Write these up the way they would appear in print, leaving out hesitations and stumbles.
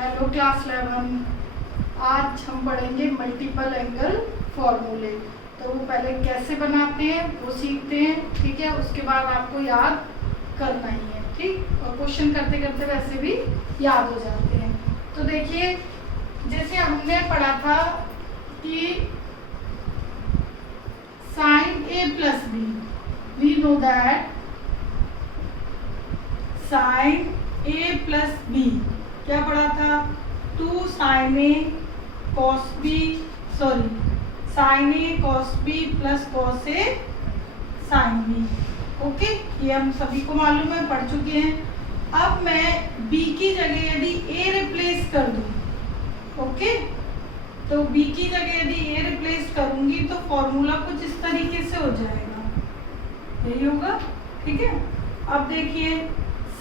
Hello class 11। आज हम पढ़ेंगे मल्टीपल एंगल फॉर्मूले। तो वो पहले कैसे बनाते हैं वो सीखते हैं, ठीक है। उसके बाद आपको याद करना ही है, ठीक। और क्वेश्चन करते करते वैसे भी याद हो जाते हैं। तो देखिए, जैसे हमने पढ़ा था कि sine A plus B, we know that sine A plus B क्या पढ़ा था, 2 sine A cos B, sorry sine A cos B plus cos A sine B. Okay, ये हम सभी को मालूम है, पढ़ चुके हैं। अब मैं बी की जगह यदि ए रिप्लेस कर दूं, ओके, तो बी की जगह यदि ए रिप्लेस करूंगी तो फॉर्मूला कुछ इस तरीके से हो जाएगा, यही होगा, ठीक है। अब देखिए,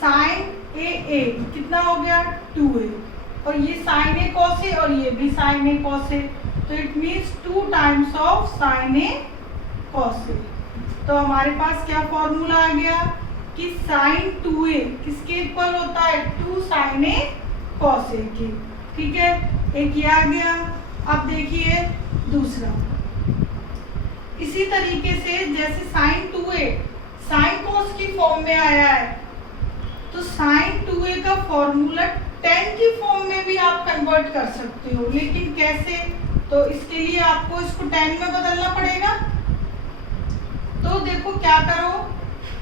साइन ए कितना हो गया, 2a, और ये साइन ए कॉस ए और ये भी साइन ए कॉस ए, तो it means 2 times of sine A cos A. तो हमारे पास क्या फॉर्मूला आ गया कि साइन 2a किसके इक्वल होता है, 2 साइन ए कॉस ए के, ठीक है। एक ये आ गया। अब देखिए दूसरा, इसी तरीके से जैसे साइन 2a साइन कॉस की फॉर्म में आया है, तो साइन 2a का फॉर्मूला tan की फॉर्म में भी आप कन्वर्ट कर सकते हो, लेकिन कैसे, तो इसके लिए आपको इसको tan में बदलना पड़ेगा। तो देखो क्या करो,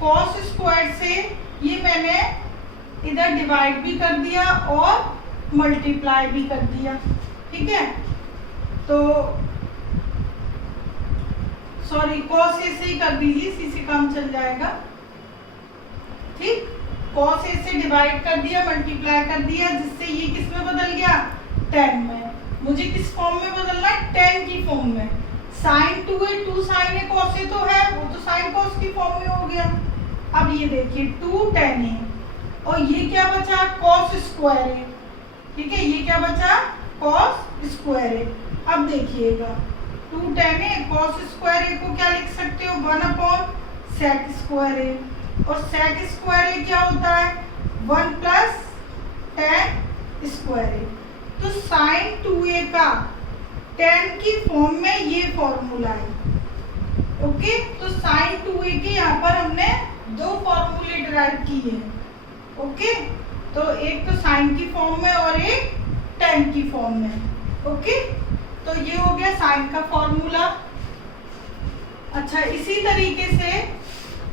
cos स्क्वायर से ये मैंने इधर डिवाइड भी कर दिया और मल्टीप्लाई भी कर दिया, ठीक है। तो सॉरी, cos a से ही कर दीजिए, इसी से काम चल जाएगा, ठीक। cos a से डिवाइड कर दिया, मल्टीप्लाई कर दिया, जिससे ये किस में बदल गया, tan में। मुझे किस फॉर्म में बदलना है, tan की फॉर्म में। sin 2a 2 sin a cos a तो है, वो तो sin cos की फॉर्म में हो गया। अब ये देखिए 2 tan a, और ये क्या बचा, cos स्क्वायर a, ठीक है। ये क्या बचा, cos स्क्वायर a। अब देखिएगा 2 tan a cos square a को क्या लिख सकते हो, 1/sec स्क्वायर a, और sec स्क्वायर a क्या होता है, 1 प्लस tan स्क्वायर a। तो sin 2a का tan की फॉर्म में ये फॉर्मूला है, ओके। तो sin 2a के यहाँ पर हमने 2 फॉर्मूले डिराइव किए हैं, ओके। तो एक तो sin की फॉर्म में और एक tan की फॉर्म में, ओके। तो ये हो गया sin का फॉर्मूला। अच्छा, इसी तरीके से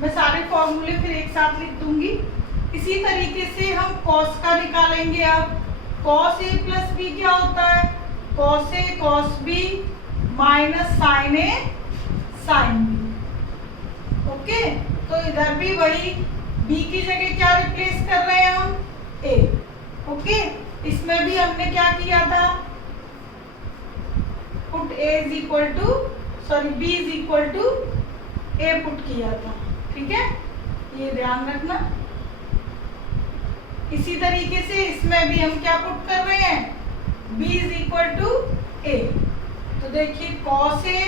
मैं सारे फॉर्मूले फिर एक साथ लिख दूंगी। इसी तरीके से हम cos का निकालेंगे। अब cos a प्लस b क्या होता है, cos a cos b minus sin a sin b, okay. तो इधर भी वही b की जगह क्या रिप्लेस कर रहे हैं हम, a, ओके। इसमें भी हमने क्या किया था, put a is equal to, sorry b is equal to a put किया था, ठीक है, ये ध्यान रखना। इसी तरीके से इसमें भी हम क्या पुट कर रहे हैं, b is equal to a। तो देखिए cos a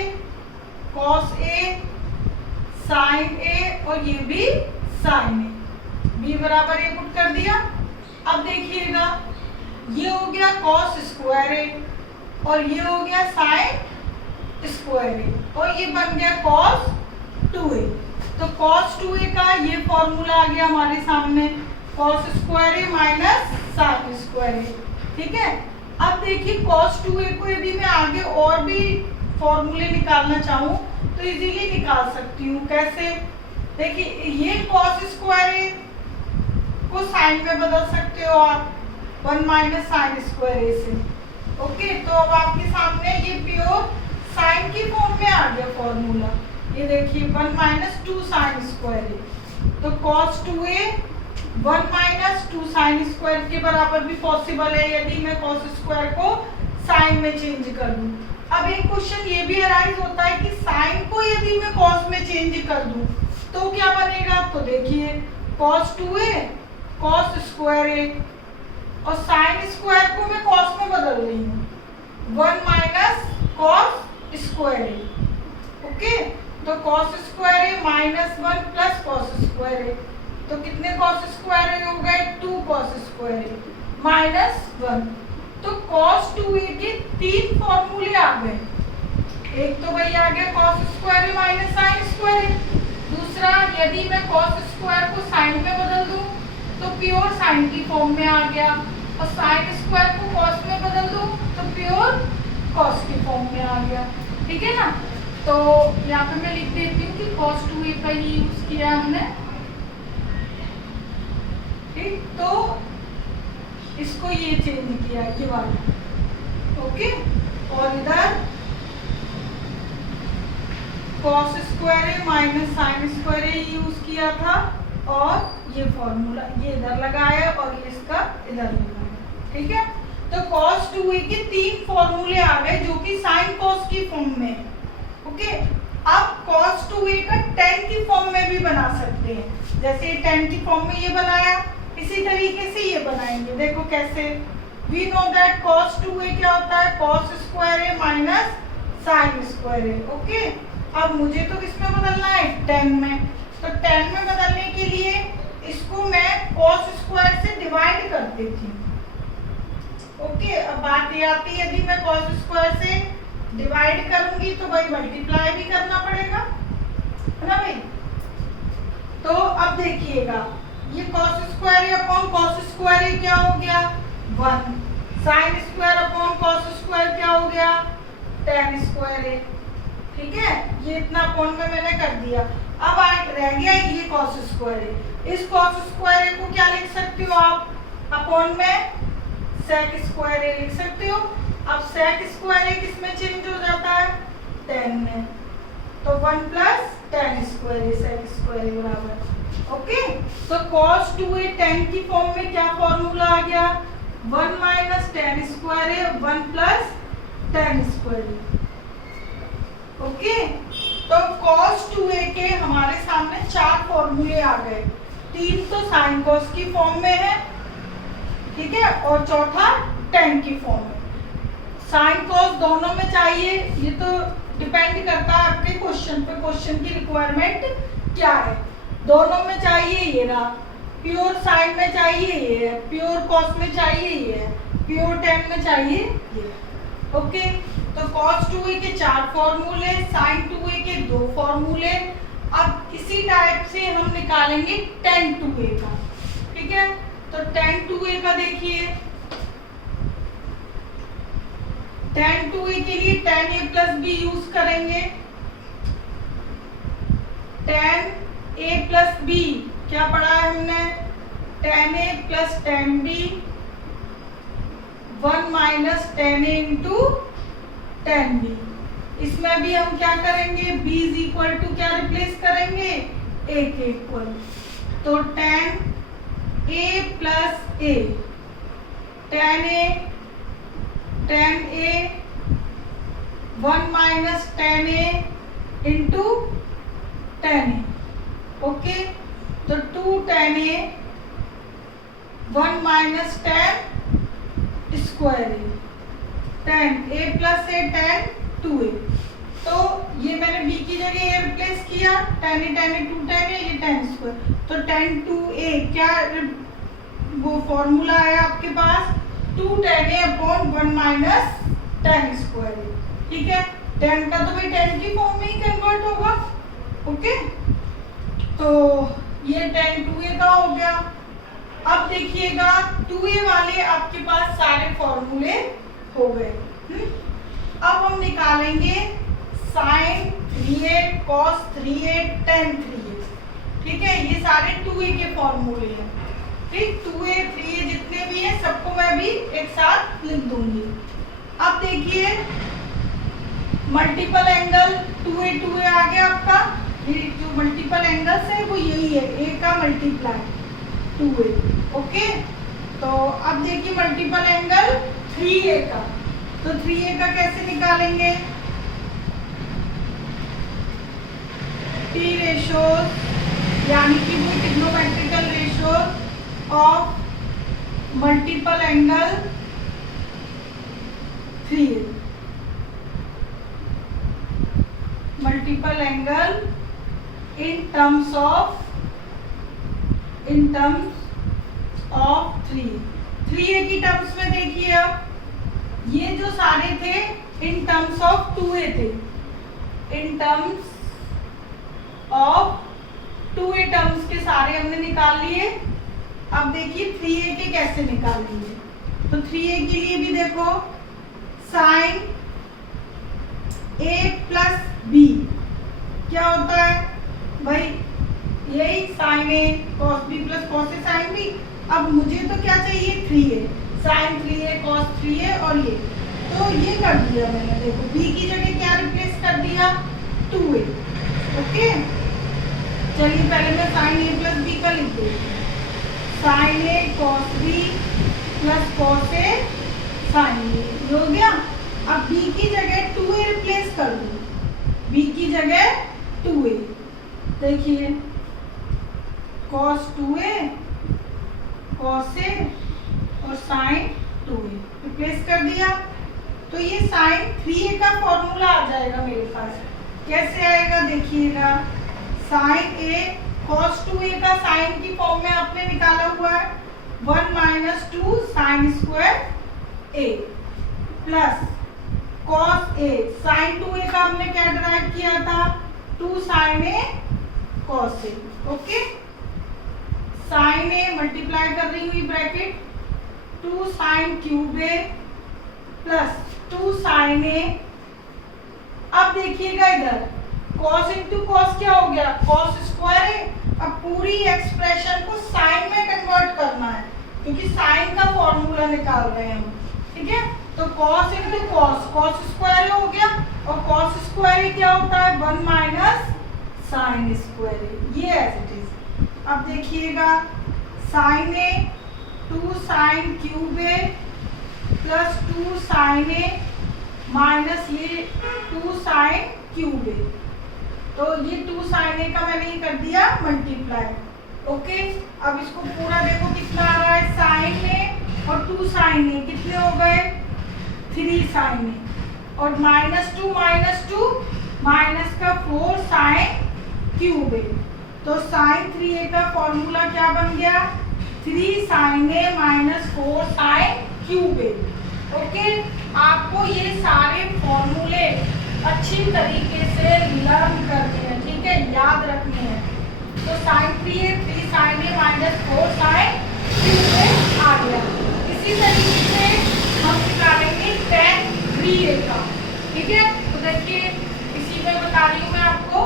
sin a और ये भी sin a, b बराबर a पुट कर दिया। अब देखिएगा, ये हो गया cos स्क्वायर a और ये हो गया sin स्क्वायर a, और ये बन गया cos 2a। तो cos 2a का ये फॉर्मूला आ गया हमारे सामने, cos square a minus sin square a, ठीक है। अब देखिए cos 2a को यदि मैं आगे और भी फॉर्मूले निकालना चाहूँ तो इजीली निकाल सकती हूँ। कैसे, देखिए ये cos स्क्वायर a को sin में बदल सकते हो आप, 1 माइनस sin स्क्वायर a से, ओके। तो अब आपके सामने ये प्योर sin की फॉर्म में आ गया फॉर्मूला। ये देखिए 1 माइनस 2 साइन स्क्वायर है, तो cos 2a 1 minus 2 sine square के बराबर भी पॉसिबल है यदि मैं cos स्क्वायर को साइन में चेंज कर दूं। अब एक क्वेश्चन ये भी अराइज होता है कि साइन को यदि मैं cos में चेंज कर दूं तो क्या बनेगा। तो देखिए cos 2a cos square a, और साइन स्क्वायर को मैं cos में बदल रही हूँ, 1 minus cos square a, okay. तो cos square a minus 1 plus cos square a, तो कितने cos स्क्वायर a हो गए, 2 cos स्क्वायर a माइनस 1, तो cos 2a के 3 फॉर्मूले आ गए। एक तो भाई आ गया cos square minus sine square. दूसरा, यदि मैं cos स्क्वायर को साइन में बदल दूं तो प्योर साइन की फॉर्म में आ गया, और साइन स्क्वायर को cos में बदल दूं तो प्योर cos की फॉर्म में आ गया। ठीक है ना। तो यहाँ पे मैं लिख देती हूँ कि cos 2a का ही यूज किया हमने। ठीक, तो इसको ये चेंज किया, ये वाला। ओके, और इधर cos स्क्वायर ए माइनस साइन स्क्वायर ए यूज किया था, और ये फॉर्मूला ये इधर लगाया और इसका इधर लगाया। ठीक है, तो cos 2a के 3 फॉर्मूले आ गए जो कि साइन cos की फॉर्म में। ओके, अब cos 2a का tan की फॉर्म में भी बना सकते हैं। जैसे tan की फॉर्म में ये बनाया, इसी तरीके से ये बनाएंगे। देखो कैसे, we know that cos 2a क्या होता है, cos स्क्वायर ए माइनस साइन स्क्वायर ए। ओके, अब मुझे तो किसमें बदलना है, tan में। तो tan में बदलने के लिए इसको मैं cos स्क्वायर से डिवाइड कर देती हूँ। ओके, अब बात ये आती है, यदि मैं cos स्क्वायर से डिवाइड करूंगी तो भाई मल्टीप्लाई भी करना पड़ेगा, है ना भाई। तो अब देखिएगा, ये cos square upon cos square क्या हो गया, 1। Sine square upon cos square क्या हो गया, tan स्क्वायर। ठीक है, ये इतना अपॉन में मैंने कर दिया। अब रह गया ये cos स्क्वायर। इस cos स्क्वायर को क्या लिख सकते हो आप, अपॉन में sec स्क्वायर लिख सकते हो। अब sec स्क्वायर किसमें चेंज हो जाता है, tan में। तो 1 plus tan square sec square बराबर। ओके, तो cos 2a tan की फॉर्म में क्या फॉर्मूला आ गया, 1 माइनस tan स्क्वायर है, 1 प्लस tan स्क्वायर। ओके, तो cos 2a के हमारे सामने 4 फॉर्मूले आ गए। 3 तो sin cos की फॉर्म में है, ठीक है, और चौथा tan की फॉर्म में। sin cos दोनों में चाहिए, ये तो डिपेंड करता है आपके क्वेश्चन पे, क्वेश्चन की रिक्वायरमेंट क्या है। दोनों में चाहिए ये रहा, प्योर साइन में चाहिए ये है, प्योर कॉस में चाहिए ये है, प्योर tan में चाहिए ये। ओके, तो cos 2a के 4 फॉर्मूले, sin 2a के 2 फॉर्मूले। अब इसी टाइप से हम निकालेंगे tan 2a का। ठीक है, तो tan 2a का देखिए, tan 2a के लिए tan a plus B use करेंगे। tan a प्लस बी क्या पढ़ा है हमने, tan a plus tan b, 1 minus tan a into tan b। इसमें भी हम क्या करेंगे, b इज इक्वल टू क्या रिप्लेस करेंगे, a के इक्वल। तो tan a plus a, tan a 1 minus tan a into tan a। Okay, तो 2 tan a 1 minus tan square a, tan a plus a tan 2a। तो ये मैंने b की जगह a रिप्लेस किया, tan a 2 tan a, ये tan square. तो tan 2a क्या वो फॉर्मूला है आपके पास, 2 tan a upon 1 minus tan square. ठीक है, tan का तो भाई tan की फॉर्म में ही कन्वर्ट होगा। ओके, तो ये tan 2a का हो गया। अब देखिएगा 2a वाले आपके पास सारे फॉर्मूले हो गए। अब हम निकालेंगे sin 3a, cos 3a, tan 3a। ठीक है, ये सारे 2a के फॉर्मूले हैं। ठीक, 2a 3a जितने भी हैं सबको मैं भी एक साथ लिख दूंगी। अब देखिए मल्टीपल एंगल 2a आ गया आपका। ये जो मल्टीपल एंगल्स है वो यही है, a का मल्टीप्लाई 2a। ओके, तो अब देखिए मल्टीपल एंगल 3a का। तो 3a का कैसे निकालेंगे, T रेशोज यानी कि वो trigonometrical ratio of multiple angle 3a, multiple angle in terms of 3a की टर्म्स में देखिए। अब ये जो सारे थे इन टर्म्स ऑफ 2a थे, in terms of 2a terms के सारे हमने निकाल लिए। अब देखिए 3a के कैसे निकालेंगे। तो 3a के लिए भी देखो साइन a प्लस b क्या होता है भाई, यही sine a cos b plus cos a sine b। अब मुझे तो क्या चाहिए 3a, sign 3a cos 3a और ये, तो ये कर दिया मैंने। देखो b की जगह क्या रिप्लेस कर दिया 2a। ओके, चलिए पहले मैं साइन a प्लस b का लिख देती हूँ। Sine a cos b plus cos a sine a, ये हो गया। अब b की जगह 2a रिप्लेस कर दो, b की जगह 2a। देखिए cos 2a cos a और साइन 2a रिप्लेस कर दिया। तो ये साइन 3a का फॉर्मूला आ जाएगा मेरे पास। कैसे आएगा देखिएगा, साइन a cos 2a का साइन की फॉर्म में आपने निकाला हुआ है 1 minus 2 sine square a plus cos a, sine 2a का हमने क्या डिराइव किया था 2 sine a cos a। Okay, sine a multiply कर रही हुई bracket 2 sine cube a plus 2 sine a। अब देखिएगा इधर cos इंटू कॉस क्या हो गया cos स्क्वायर है। अब पूरी एक्सप्रेशन को साइन में कन्वर्ट करना है क्योंकि साइन का फॉर्मूला निकाल रहे हैं हम, ठीक है। तो cos into cos, cos square हो गया और cos स्क्वायर क्या होता है 1 माइनस साइन स्क्वायर, ये एज इट इज। अब देखिएगा साइन ए 2 साइन क्यूब ए प्लस 2 साइन ए माइनस ये 2 साइन क्यूब ए। तो ये 2 साइन ए का मैंने ये कर दिया मल्टीप्लाई। ओके, अब इसको पूरा देखो कितना आ रहा है, साइन ए और 2 साइन ए कितने हो गए 3 साइन ए और माइनस 2 माइनस का 4 साइन क्यूब ए। तो साइन 3a का फॉर्मूला क्या बन गया 3 साइन ए माइनस 4 साइन क्यूब ए। ओके, आपको ये सारे फॉर्मूले अच्छी तरीके से लर्न करने हैं, ठीक है, याद रखने हैं। तो साइन 3a 3 साइन ए माइनस 4 साइन क्यूब ए आ गया। इसी तरीके से हम निकालेंगे tan 3a का, ठीक है। तो देखिए इसी में बता रही हूँ मैं आपको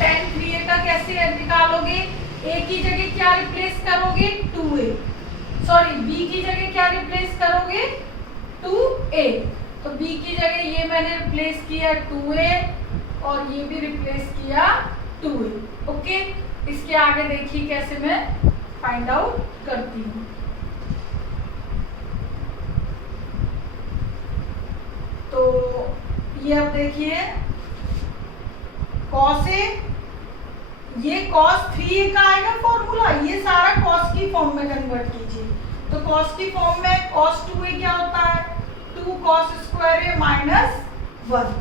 tan 3a का कैसे निकालोगे। a की जगह क्या रिप्लेस करोगे 2a, सॉरी b की जगह क्या रिप्लेस करोगे 2a। तो b की जगह ये मैंने रिप्लेस किया 2a और ये भी रिप्लेस किया 2a। ओके, इसके आगे देखिए कैसे मैं फाइंड आउट करती हूँ। तो ये अब देखिए cos a, ये cos 3a का आएगा फॉर्मूला, ये सारा cos की फॉर्म में कन्वर्ट कीजिए। तो cos की फॉर्म में cos 2a क्या होता है 2 cos square a minus 1।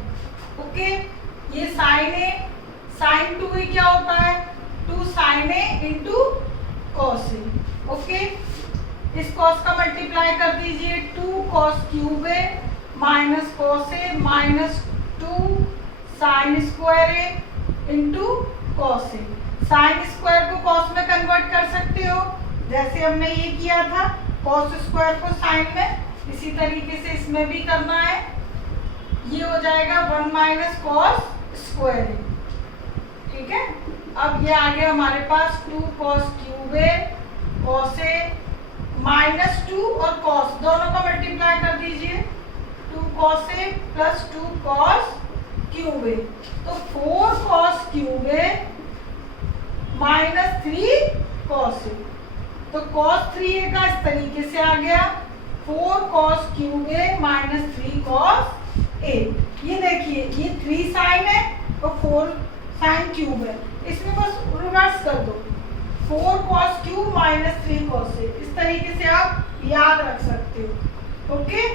Okay, ये साइन a, साइन 2a क्या होता है 2 sine a into cos a। Okay, इस cos का मल्टीप्लाई कर दीजिए 2 cos cube a minus cos a minus 2 sine square a into cos a। Sine square को cos में कन्वर्ट कर सकते हो जैसे हमने ये किया था cos स्क्वायर को साइन में, इसी तरीके से इसमें भी करना है। ये हो जाएगा 1 माइनस कॉस स्क्वायर ए, ठीक है। अब ये आ गया हमारे पास 2 cos क्यूब ए cos ए माइनस 2 और cos दोनों का मल्टीप्लाई कर दीजिए 2 cos ए प्लस 2 cos क्यूब ए। तो 4 cos क्यूब ए माइनस 3 cos ए। तो cos 3a का इस तरीके से आ गया 4 cos cube a minus 3 cos a। ये देखिए ये 3 साइन है और 4 साइन क्यूब है, इसमें बस रिवर्स कर दो 4 cos cube minus 3 cos a। इस तरीके से आप याद रख सकते हो। ओके,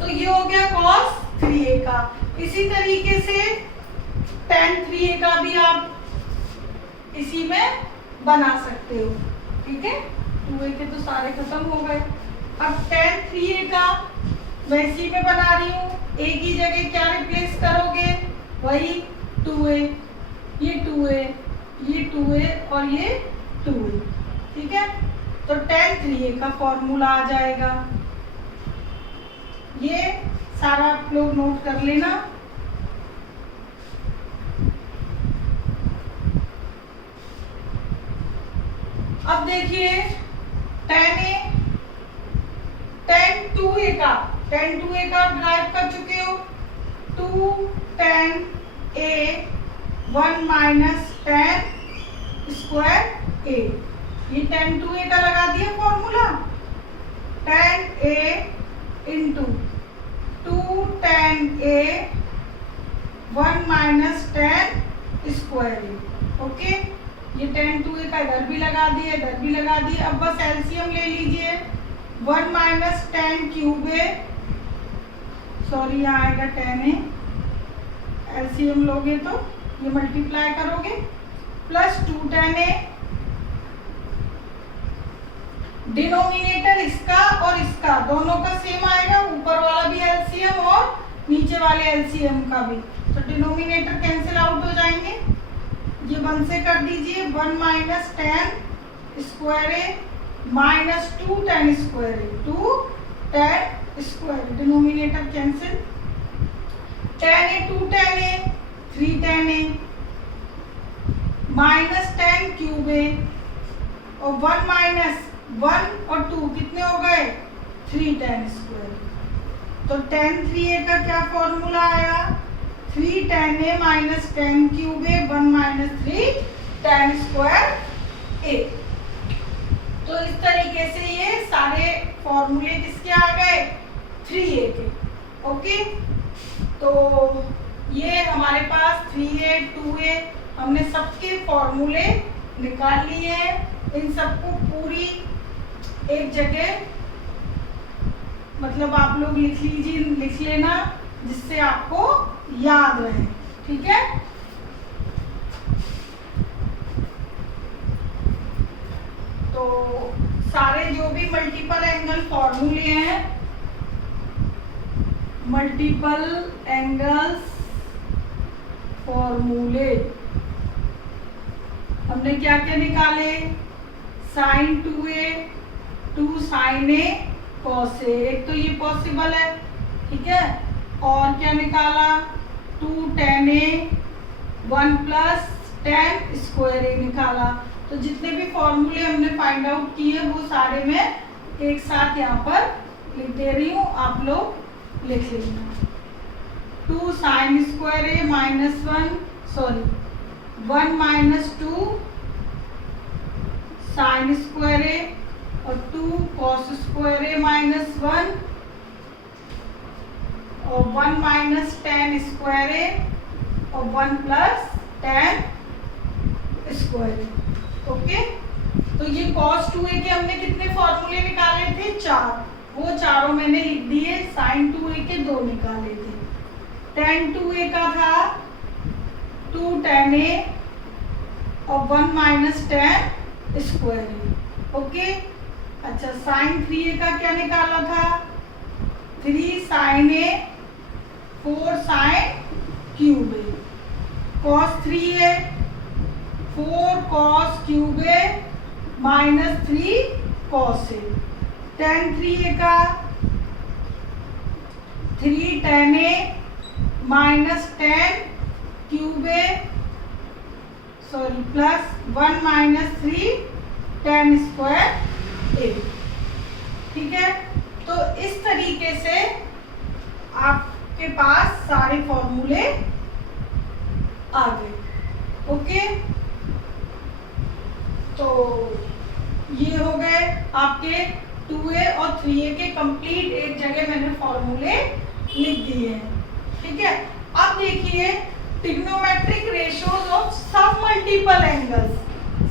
तो ये हो गया cos 3a का। इसी तरीके से tan 3a का भी आप इसी में बना सकते हो, ठीक है। 2a के तो सारे खत्म हो गए। अब tan 3a का मैं इसी में बना रही हूँ। a की जगह क्या रिप्लेस करोगे, वही 2a, ये 2a, ये 2a और ये 2a, ठीक है। तो tan 3a का फॉर्मूला आ जाएगा। ये सारा आप लोग नोट कर लेना। अब देखिए tan 2a का ड्राइव कर चुके हो। 2 tan a 1 minus tan square a, ये tan 2a का लगा दिया formula. tan a into 2 tan a 1 minus tan square a, okay. ये tan 2a का इधर भी लगा दिए, इधर भी लगा दिए। अब बस एलसीएम ले लीजिए। 1 minus tan cube a, sorry यहाँ आएगा tan a, एलसीएम लोगे तो ये मल्टीप्लाई करोगे, प्लस 2 tan a, डिनोमिनेटर इसका और इसका दोनों का सेम आएगा, ऊपर वाला भी एलसीएम और नीचे वाले एलसीएम का भी, तो डिनोमिनेटर कैंसिल आउट हो जाएंगे। ये 1 से कर दीजिए। 1 minus tan square a minus 2 tan square a, 2 tan square, denominator cancel. tan a 2 tan a 3 tan a minus tan cube a और 1 माइनस 1 और 2 कितने हो गए, 3 tan स्क्वायर। तो tan 3a का क्या फॉर्मूला आया, 3 tan a minus tan cube a 1 minus 3 tan square a। तो इस तरीके से ये सारे फॉर्मूले किसके आ गए, 3a के, ओके। तो ये हमारे पास 3a 2a हमने सबके फॉर्मूले निकाल लिए हैं। इन सबको पूरी एक जगह मतलब आप लोग लिख लीजिए, लिख लेना, जिससे आपको याद रहे, ठीक है। तो सारे जो भी मल्टीपल एंगल फॉर्मूले हैं, मल्टीपल एंगल्स फॉर्मूले हमने क्या क्या निकाले, sin 2a 2 sin a cos a, एक तो ये पॉसिबल है, ठीक है। और क्या निकाला, 2 tan a 1 plus tan square a निकाला। तो जितने भी फॉर्मूले हमने फाइंड आउट किए वो सारे मैं एक साथ यहाँ पर लिख दे रही हूँ, आप लोग लिख लेना। 2 sin square a minus 1 minus 2 sin square a और 2 cos स्क्वायर a माइनस 1 और 1 माइनस tan स्क्वायर a और 1 plus tan square a, okay. तो ये cos 2a के हमने कितने फॉर्मूले निकाले थे, 4, वो चारों मैंने लिख दिए। sin 2a के 2 निकाले थे। tan 2a का था 2 tan a और 1 minus tan square a, okay. अच्छा, sin 3a का क्या निकाला था, 3 sin a 4 sin cube a, cos 3a 4 cos cube a minus 3 cos a। tan 3a का 3 tan a minus tan cube a plus 1 minus 3 tan square a, ठीक है। तो इस तरीके से आपके पास सारे फॉर्मूले आ गए, ओके। तो ये हो गए आपके 2a और 3a के कंप्लीट, एक जगह मैंने फॉर्मूले लिख दिए हैं, ठीक है। अब देखिए ट्रिग्नोमेट्रिक रेशियोज ऑफ सब मल्टीपल एंगल्स।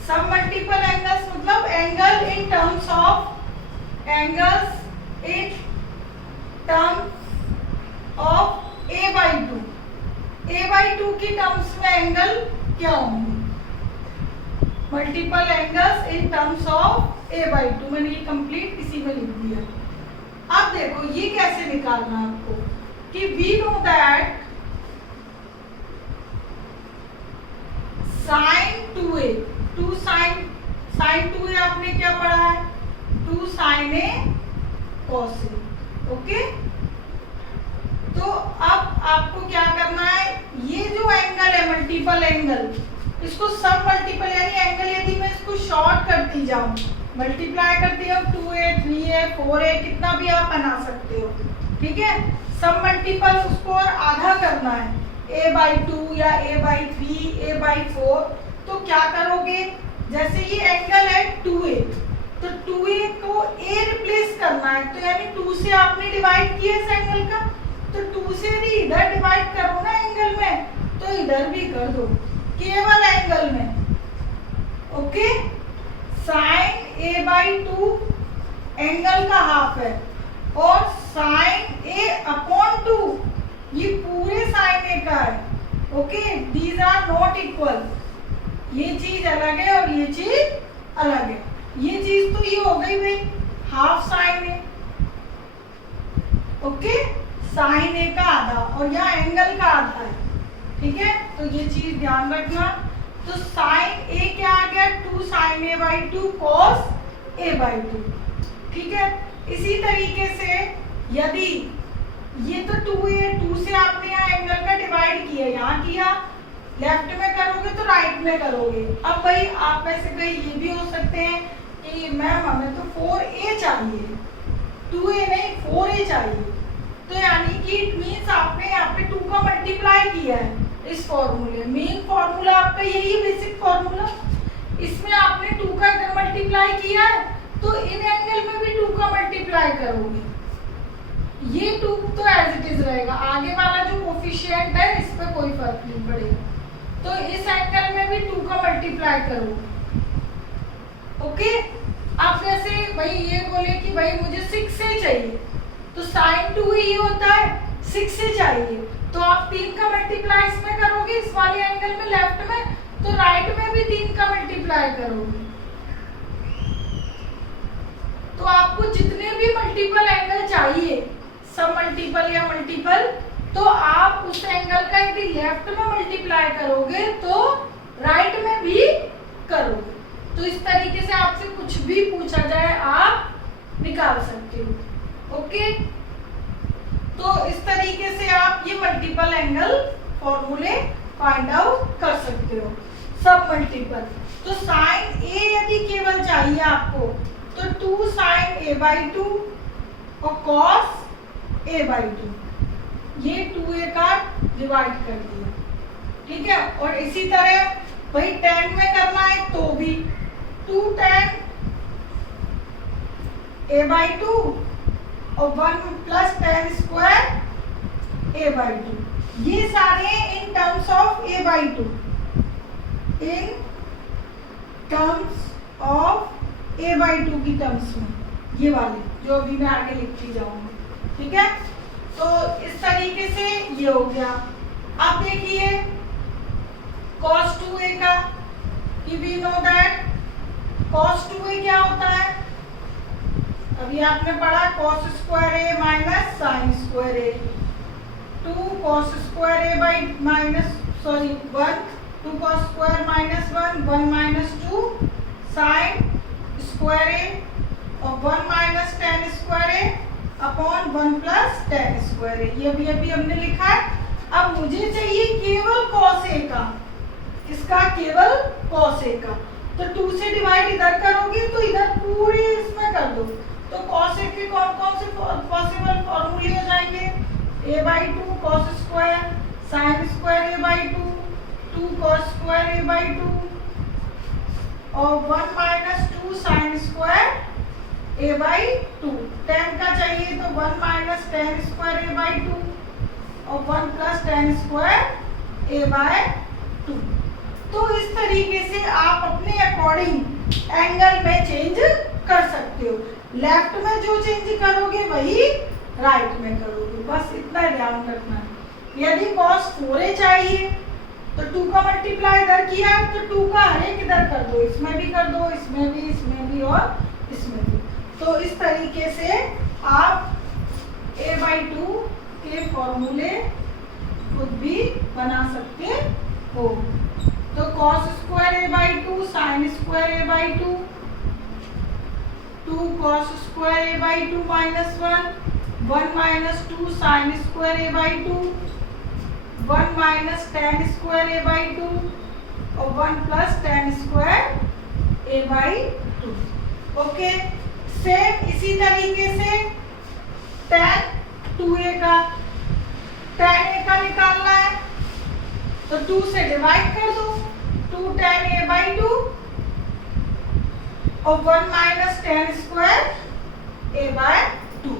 सब मल्टीपल एंगल्स मतलब angle in terms of a/2 की टर्म्स में एंगल क्या होंगे, multiple angles in terms of a/2, मैंने ये कंप्लीट इसी में लिख दिया। अब देखो ये कैसे निकालना है आपको कि we know that sine 2a, 2 sine 2a आपने क्या पढ़ा है, 2 sine A cos A. Okay, तो अब आपको क्या करना है, ये जो एंगल है मल्टीपल एंगल, इसको सब मल्टीपल यानी एंगल यदि मैं इसको शॉर्ट करती जाऊं, मल्टीप्लाई करती हूँ 2a 3a 4a कितना भी आप बना सकते हो, ठीक है। सब मल्टीपल उसको और आधा करना है, a/2 या a/3 a/4। तो क्या करोगे, जैसे ये एंगल है 2a, तो 2a को a रिप्लेस करना है, तो यानी 2 से आपने डिवाइड किया इस एंगल का, तो 2 से यदि इधर डिवाइड करो ना एंगल में, तो इधर भी कर दो केवल एंगल में। ओके, साइन a/2 एंगल का हाफ है और साइन a/2 ये पूरे साइन ए का है। Okay, these are not equal, ये चीज अलग है और ये चीज अलग है। ये चीज तो ये हो गई भाई half sine A, okay, sign A का आधा और यहाँ एंगल का आधा है, ठीक है। तो ये चीज ध्यान रखना। तो साइन ए क्या आ गया, 2 साइन a/2 कॉस a/2, ठीक है। इसी तरीके से यदि ये तो 2a, 2 से आपने यहाँ एंगल का डिवाइड किया, यहाँ किया, लेफ्ट में करोगे तो राइट में करोगे। अब भाई आप में से कहीं ये भी हो सकते हैं कि मैम हमें तो 4a चाहिए, 2a नहीं 4a चाहिए, तो यानी कि इट मीन्स आपने यहाँ पे 2 का मल्टीप्लाई किया है इस फॉर्मूले। मेन फॉर्मूला आपका यही बेसिक फॉर्मूला, इसमें आपने 2 का इधर मल्टीप्लाई किया है, तो इन एंगल में भी 2 का मल्टीप्लाई करोगे। ये 2 तो एज इट इज रहेगा, आगे वाला जो कोफिशिएंट है इस पे कोई फर्क नहीं पड़ेगा। तो इस एंगल में भी 2 का मल्टीप्लाई करोगे। ओके, आप जैसे भाई ये बोले कि भाई मुझे 6 से चाहिए, तो साइन 2 ये होता है 6 से चाहिए, तो आप 3 का मल्टीप्लाई इसमें करोगे इस वाले एंगल में लेफ्ट में, तो राइट में भी 3 का मल्टीप्लाई करोगे। तो आपको जितने भी मल्टीपल एंगल चाहिए, सब मल्टीपल या मल्टीपल, तो आप उस एंगल का यदि लेफ्ट में मल्टीप्लाई करोगे तो राइट में भी करोगे। तो इस तरीके से आपसे कुछ भी पूछा जाए आप निकाल सकते हो। ओके, तो इस तरीके से आप ये मल्टीपल एंगल फॉर्मूले फाइंड आउट कर सकते हो, सब मल्टीपल। तो साइन ए यदि केवल चाहिए आपको, तो 2 साइन a/2 और कॉस a/2, ये 2a का डिवाइड कर दिया, ठीक है। और इसी तरह भाई tan में करना है तो भी 2 tan a/2 और 1 प्लस tan स्क्वायर a/2, ये सारे in terms of a/2, in terms of a/2 की टर्म्स में, ये वाले जो अभी मैं आगे लिखती जाऊंगी, ठीक है। तो इस तरीके से ये हो गया। अब देखिए cos 2a का, कि we know that cos 2a क्या होता है, अभी आपने पढ़ा cos square a minus sign square a, 2 cos square a by minus 1, 2 cos square minus 1, 1 minus 2 sine square a और 1 minus tan square a upon 1 plus tan square a, ये अभी हमने लिखा है। अब मुझे चाहिए केवल cos a का, इसका केवल cos a का, तो 2 से डिवाइड इधर करोगे तो इधर पूरे इसमें कर दो, तो cos a के कौन कौन से पॉसिबल फॉर्मूले हो जाएंगे, a/2 cos square sine square a/2, 2 cos square a/2 और 1 minus 2 sine square a/2, tan का चाहिए तो 1 माइनस tan स्क्वायर a/2 और 1 प्लस tan स्क्वायर a/2। तो इस तरीके से आप अपने अकॉर्डिंग एंगल में चेंज कर सकते हो, लेफ्ट में जो चेंज करोगे वही राइट में करोगे, बस इतना ध्यान रखना है। यदि cos 4a चाहिए तो 2 का मल्टीप्लाई इधर किया तो 2 का हर एक इधर कर दो, इसमें भी कर दो, इसमें भी और इसमें भी। तो इस तरीके से आप a/2 के फॉर्मूले खुद भी बना सकते हो। तो cos square a/2 sin square a/2, 2 cos square a/2 -1, 1 - 2 sin square a/2, 1 - tan square a/2 और 1 + tan square a/2। Okay, same इसी तरीके से tan 2a का, tan a का निकालना है तो 2 से डिवाइड कर दो, 2 tan a/2 और 1 - tan स्क्वायर a/2।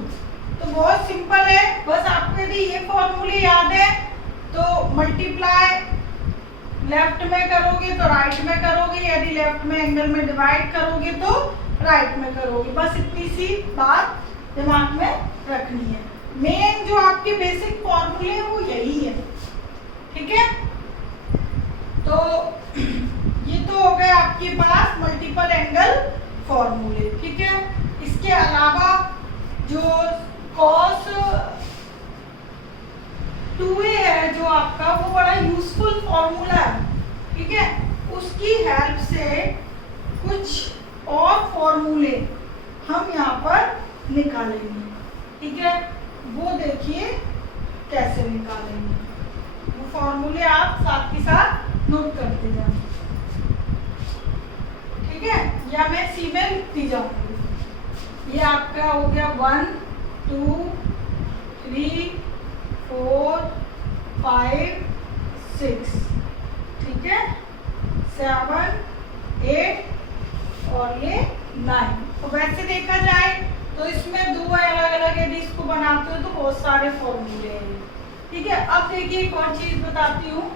तो बहुत सिंपल है, बस आपको यदि ये फॉर्मूले याद है तो मल्टीप्लाई लेफ्ट में करोगे तो राइट में करोगे, यदि लेफ्ट में एंगल में डिवाइड करोगे तो राइट में करोगे। बस इतनी सी बात दिमाग में रखनी है। मेन जो आपके बेसिक फॉर्मूले हैं वो यही है, ठीक है। तो ये तो हो गए आपके पास मल्टीपल एंगल फॉर्मूले, ठीक है। इसके अलावा जो cos 2a है जो आपका, वो बड़ा यूजफुल फॉर्मूला है, ठीक है। उसकी हेल्प से कुछ और फॉर्मूले हम यहाँ पर निकालेंगे, ठीक है। वो देखिए कैसे निकालेंगे, वो फॉर्मूले आप साथ के साथ नोट करते जाएं, ठीक है, या मैं सी में लिखती जाऊंगी। ये आपका हो गया 1 2 3 4 5 6, ठीक है, 7 8 और ये 9। तो वैसे देखा जाए तो इसमें दो अलग अलग यदि इसको बनाते हो तो बहुत सारे फॉर्मूले हैं, ठीक है। अब देखिए एक और चीज बताती हूँ,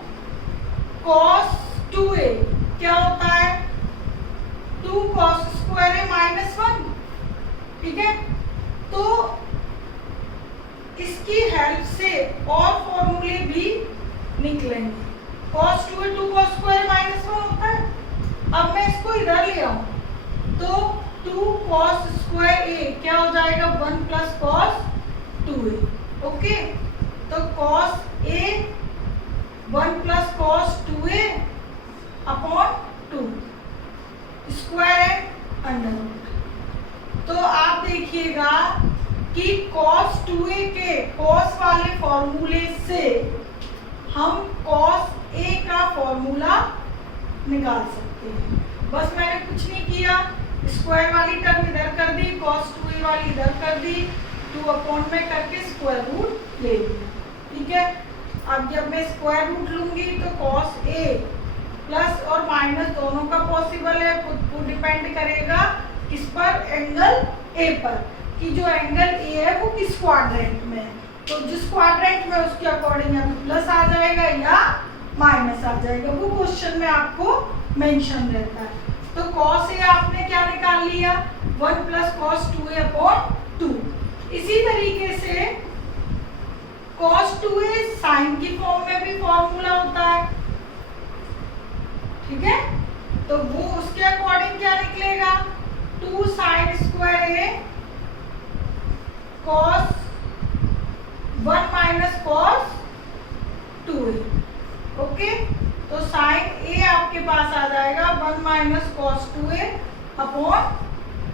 cos 2a क्या होता है, 2 cos स्क्वायर a -1, ठीक है। तो इसकी हेल्प से और फॉर्मूले भी निकलेंगे। cos 2a 2 cos स्क्वायर -1 होता है। अब मैं इसको इधर ले आऊं तो 2 cos स्क्वायर a क्या हो जाएगा, 1 + cos 2a, ओके। तो cos a 1 + cos 2a upon 2 square है √। तो आप देखिएगा कि cos 2a के cos वाले फॉर्मूले से हम cos a का फॉर्मूला निकाल सकते हैं। बस मैंने कुछ नहीं किया, स्क्वायर वाली टर्म इधर कर दी, cos 2a वाली इधर कर दी, 2 अपॉन में करके स्क्वायर रूट ले लिया, ठीक है। अब जब मैं स्क्वायर रूट लूंगी तो cos a प्लस और माइनस दोनों का पॉसिबल है, खुद डिपेंड करेगा किस पर, एंगल a पर, कि जो एंगल a है वो किस क्वाड्रेंट में है। तो जिस क्वाड्रेंट में उसके अकॉर्डिंग या प्लस आ जाएगा या माइनस आ जाएगा, वो क्वेश्चन में आपको मेंशन रहता है। तो cos a आपने क्या निकाल लिया, 1 + cos 2a अपॉन 2। इसी तरीके से cos 2a साइन की फॉर्म में भी फॉर्मूला होता है, ठीक है। तो वो उसके अकॉर्डिंग क्या निकलेगा, 2 sin square a cos 1 - cos 2a, okay. तो sin a आपके पास आ जाएगा 1 - cos 2a अपॉन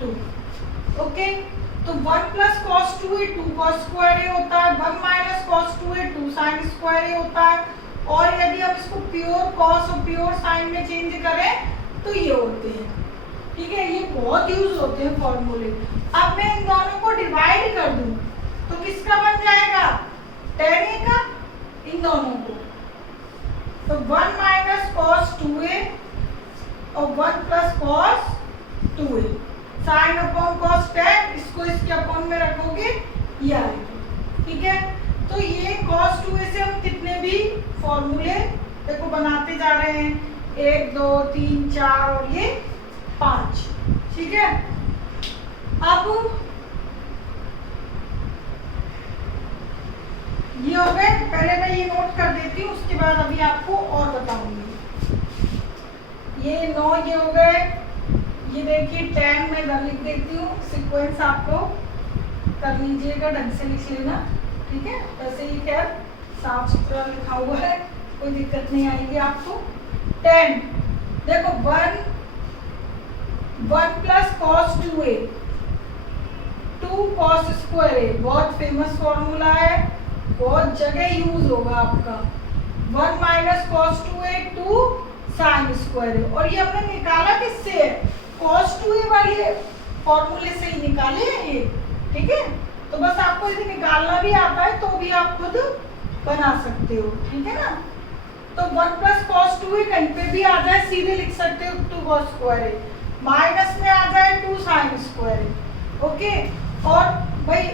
2, ओके। तो 1 + cos 2a 2 cos square a होता है, 1 - cos 2a 2 sin square a होता है। और यदि हम इसको प्योर cos और प्योर sin में चेंज करें तो ये होते हैं, ठीक है। ये बहुत यूज होते हैं फॉर्मूले। अब मैं इन दोनों को डिवाइड कर दूं तो किसका बन जाएगा, tan a का, इन दोनों को। तो 1 - cos 2a और 1 + cos 2a, sin upon cos tan, इसको इसके अपॉन में रखोगे ये आएगा, ठीक है। तो ये cos 2a से हम कितने भी फॉर्मूले देखो बनाते जा रहे हैं, 1 2 3 4 और ये 5, ठीक है। अब ये हो गए, पहले मैं ये नोट कर देती हूँ, उसके बाद अभी आपको और बताऊंगी। ये 9 ये हो गए, ये देखिए tan में इधर लिख देती हूँ सीक्वेंस आपको, कर लीजिएगा, ढंग से लिख लेना, ठीक है। वैसे ही खैर साफ सुथरा लिखा हुआ है, कोई दिक्कत नहीं आएगी आपको। 10 देखो 1 plus cos 2a 2 cos square a, बहुत फेमस फॉर्मूला है, बहुत जगह यूज होगा आपका। 1 minus cos 2a 2 sine square a, और ये हमने निकाला किससे है, कॉस 2a वाले फॉर्मूले से ही निकाले हैं ये, ठीक है। तो बस आपको यदि निकालना भी आता है तो भी आप खुद बना सकते हो, ठीक है ना। तो 1 प्लस कॉस 2a कहीं पे भी आ जाए सीधे लिख सकते हो 2 कॉस स्क्वायर a, माइनस में आ जाए 2 साइन स्क्वायर a, ओके। और भाई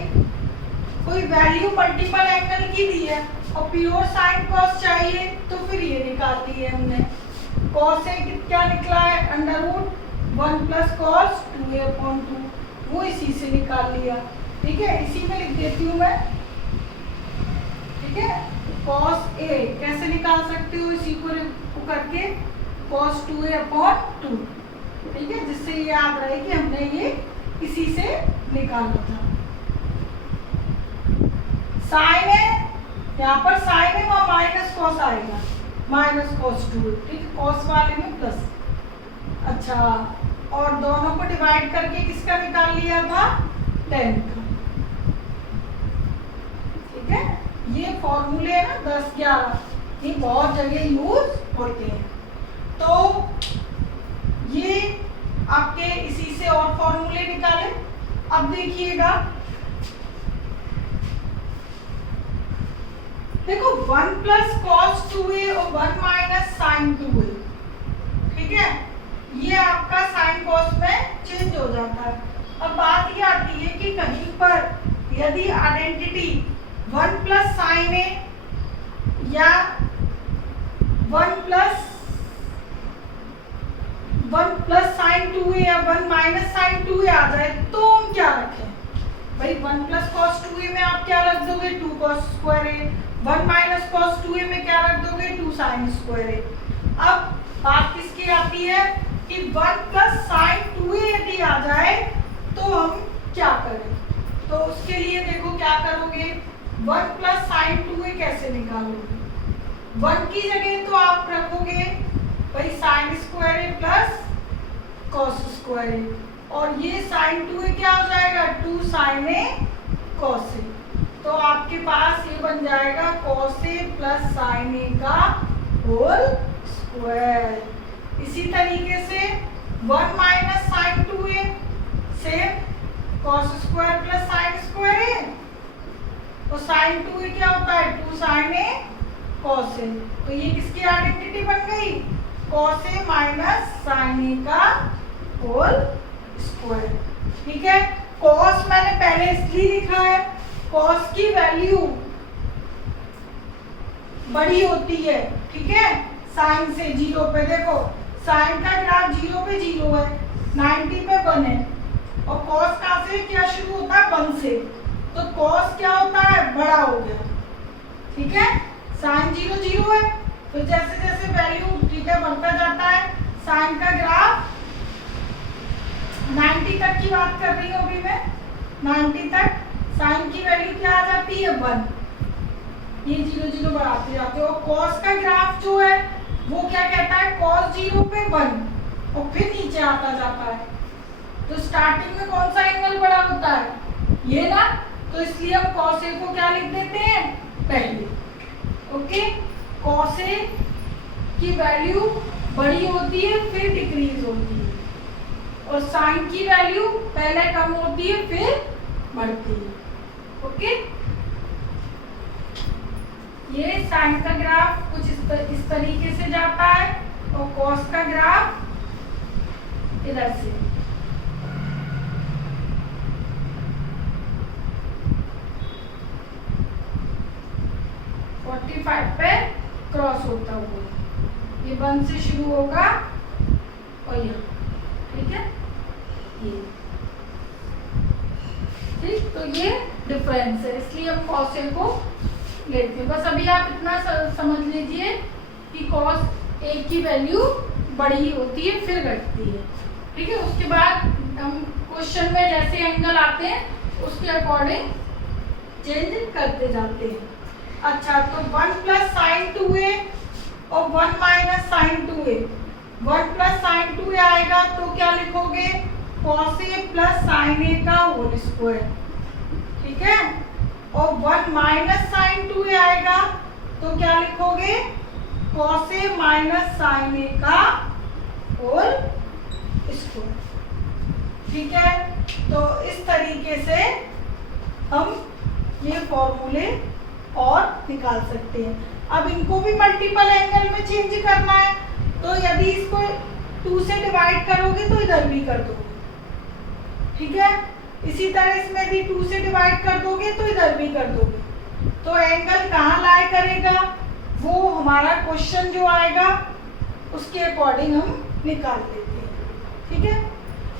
कोई वैल्यू मल्टीपल एंगल की दी है और प्योर साइन कॉस चाहिए तो फिर ये निकाल ली है हमने। कॉस a क्या निकला है, under root 1 plus cos 2a upon 2, वो इसी से निकाल लिया, ठीक है। इसी में लिख देती हूँ मैं, ठीक है। कॉस a कैसे निकाल सकते हो, इसी को करके कॉस 2a अपॉन 2, ठीक है, जिससे ये याद रहे कि हमने ये इसी से निकाला था। साइन है, यहाँ पर साइन है, वहां माइनस कॉस आएगा, माइनस कॉस 2, ठीक है, कॉस वाले में प्लस। अच्छा, और दोनों को डिवाइड करके किसका निकाल लिया था, 10 का, ठीक है। ये फॉर्मूले है ना 10 11, ये बहुत जगह यूज होते हैं। तो ये आपके इसी से और फॉर्मूले निकाले। अब देखिएगा, देखो 1 प्लस कॉस 2a और 1 माइनस साइन 2a, ठीक है, ये आपका साइन कॉस में चेंज हो जाता है। अब बात ये आती है कि कहीं पर यदि आइडेंटिटी 1 प्लस साइन a या 1 प्लस साइन 2a या 1 माइनस साइन 2a आ जाए तो हम क्या रखें भाई। 1 प्लस कॉस 2a में आप क्या रख दोगे, 2 cos square a, 1 minus cos 2a में क्या रख दोगे, 2 साइन स्क्वायर a। अब बात किसकी आती है कि 1 प्लस साइन 2a यदि आ जाए तो हम क्या करें। तो उसके लिए देखो क्या करोगे, 1 प्लस साइन 2a कैसे निकालोगे। 1 की जगह तो आप रखोगे भाई sign square a plus cos square a, और ये साइन 2a क्या हो जाएगा, 2 साइन a कॉस a। तो आपके पास ये बन जाएगा cos a plus sign a का होल स्क्वायर। इसी तरीके से 1 माइनस साइन 2a से cos square plus sign square a, तो साइन 2a क्या होता है, 2 साइन a कॉस a। तो ये किसकी आइडेंटिटी बन गई, cos a minus sine a का होल स्क्वायर, ठीक है। कॉस मैंने पहले इसलिए लिखा है, कॉस की वैल्यू बड़ी होती है, ठीक है, साइन से 0 पे। देखो साइन का ग्राफ 0 पे 0 है, 90 पे 1 है, और कॉस कहाँ से क्या शुरू होता है, 1 से, तो कॉस क्या होता है, बड़ा हो गया, ठीक है। साइन 0 0 है, तो जैसे जैसे वैल्यू ठीक है बढ़ता जाता है, साइन का ग्राफ 90 तक की बात कर रही हूँ अभी मैं, 90 तक साइन की वैल्यू क्या आ जाती है, 1, ये 0 0 बढ़ाते जाते हो। कॉस का ग्राफ जो है वो क्या कहता है, कॉस 0 पे 1 और फिर नीचे आता जाता है। तो स्टार्टिंग में कौन सा एंगल बड़ा होता है, ये ना, तो इसलिए हम कॉस a को क्या लिख देते हैं पहले, ओके। कॉस a की वैल्यू बड़ी होती है फिर डिक्रीज होती है, और साइन की वैल्यू पहले कम होती है फिर बढ़ती है, ओके। ये साइन का ग्राफ कुछ इस तरीके से जाता है और कॉस का ग्राफ इधर से। पे क्रॉस होता हुआ ये 1 से शुरू होगा और यहाँ, ठीक है, ये ठीक। तो ये डिफरेंस है, इसलिए हम कॉस a को लेते हैं। बस अभी आप इतना समझ लीजिए कि कॉस a की वैल्यू बड़ी होती है फिर घटती है, ठीक है। उसके बाद हम क्वेश्चन में जैसे एंगल आते हैं उसके अकॉर्डिंग चेंज करते जाते हैं। अच्छा, तो 1 प्लस साइन 2a और 1 minus sign 2a, 1 plus sign 2a आएगा तो क्या लिखोगे, cos A plus sign A का होल स्क्वायर, ठीक है। और 1 माइनस साइन 2a आएगा तो क्या लिखोगे, cos A minus sign A का होल स्क्वायर, ठीक है। तो इस तरीके से हम ये फॉर्मूले और निकाल सकते हैं। अब इनको भी मल्टीपल एंगल में चेंज करना है, तो यदि इसको 2 से डिवाइड करोगे तो इधर भी कर दोगे, ठीक है। इसी तरह इसमें भी 2 से डिवाइड कर दोगे तो इधर भी कर दोगे। तो एंगल कहाँ लाई करेगा, वो हमारा क्वेश्चन जो आएगा उसके अकॉर्डिंग हम निकाल लेते हैं, ठीक है।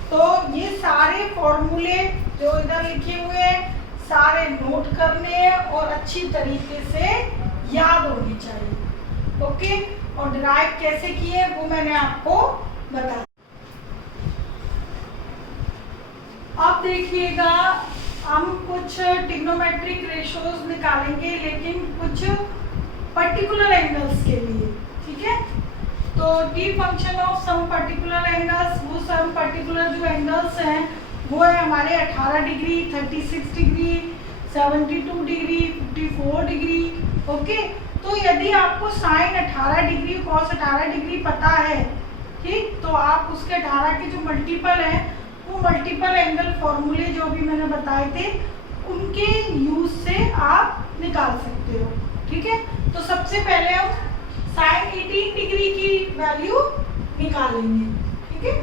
तो ये सारे फॉर्मूले जो इधर लिखे हुए हैं सारे नोट करने हैं और अच्छी तरीके से याद होनी चाहिए, ओके। और डिराइव कैसे किए वो मैंने आपको बताया। अब देखिएगा, हम कुछ ट्रिग्नोमेट्रिक रेशियोज निकालेंगे लेकिन कुछ पर्टिकुलर एंगल्स के लिए, ठीक है। तो T function of some particular angles, वो सम पर्टिकुलर जो एंगल्स हैं वो है हमारे 18 degree, 36 degree, 72 degree, 54 degree, okay. तो यदि आपको साइन 18 डिग्री, कॉस 18 डिग्री पता है, ठीक, तो आप उसके 18 के जो मल्टीपल हैं वो मल्टीपल एंगल फॉर्मूले जो भी मैंने बताए थे उनके यूज से आप निकाल सकते हो, ठीक है। तो सबसे पहले हम साइन 18 डिग्री की वैल्यू निकालेंगे, ठीक है।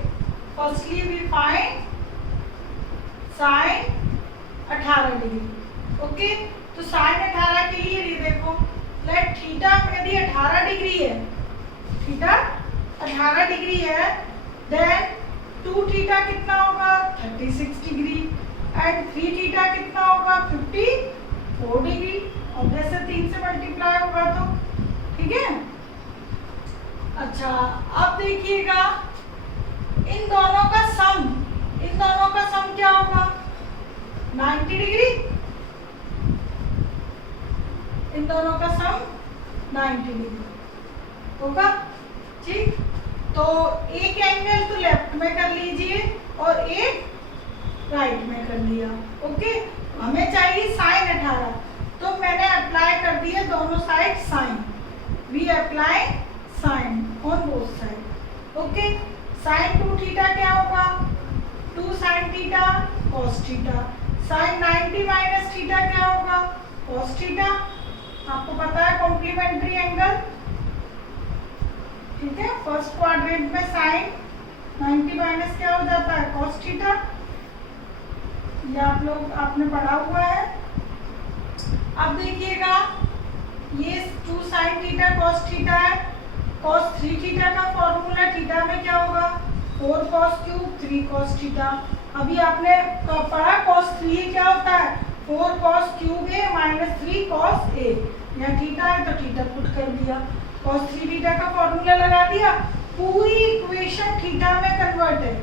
Firstly we find sine 18 degree, okay. तो साइन 18 के लिए ये देखो, लेट थीटा यदि 18 डिग्री है, थीटा 18 डिग्री है, देन 2 थीटा कितना होगा 36 डिग्री एंड 3 थीटा कितना होगा 54 डिग्री। और जैसे 3 से मल्टीप्लाई होगा तो, ठीक है। अच्छा, अब देखिएगा इन दोनों का सम क्या होगा 90 डिग्री, इन दोनों का सम 90 डिग्री होगा, ठीक। तो एक एंगल तो लेफ्ट में कर लीजिए और एक राइट में कर लिया, ओके। हमें चाहिए साइन 18, तो मैंने अप्लाई कर दिया दोनों side sine, we apply sine on both side, okay. Sine 2 theta क्या होगा 2 sine theta cos theta, sine 90 minus theta क्या होगा कॉस थीटा, आपको पता है कॉम्प्लीमेंट्री एंगल, ठीक है। फर्स्ट क्वाड्रेंट में साइन 90 माइनस क्या हो जाता है कॉस थीटा, ये आपने पढ़ा हुआ है। अब देखिएगा ये 2 साइन थीटा कॉस थीटा है, कॉस 3 थीटा का फॉर्मूला थीटा में क्या होगा 4 कॉस क्यूब 3 कॉस थीटा। अभी आपने पढ़ा कॉस 3 क्या होता है 4 cos cube A minus 3 cos A, यहाँ थीटा है तो थीटा पुट कर दिया, कॉस 3 थीटा का फॉर्मूला लगा दिया, पूरी इक्वेशन थीटा में कन्वर्ट है,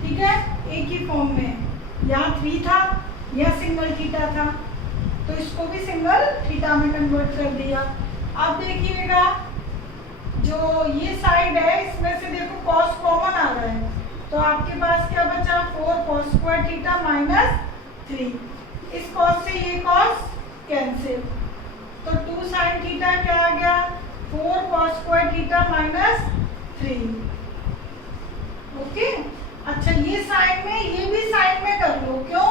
ठीक है, एक ही फॉर्म में। यहाँ 3 था, यहाँ सिंगल थीटा था, तो इसको भी सिंगल थीटा में कन्वर्ट कर दिया। अब देखिएगा जो ये साइड है इसमें से देखो कॉस कॉमन आ रहा है, तो आपके पास क्या बचा 4 कॉस स्क्वायर थीटा माइनस 3, इस कॉस से ये कॉस कैंसिल, तो 2 साइन थीटा क्या आ गया 4 cos square theta minus 3, okay. अच्छा, ये साइन में ये भी साइन में कर लो, क्यों,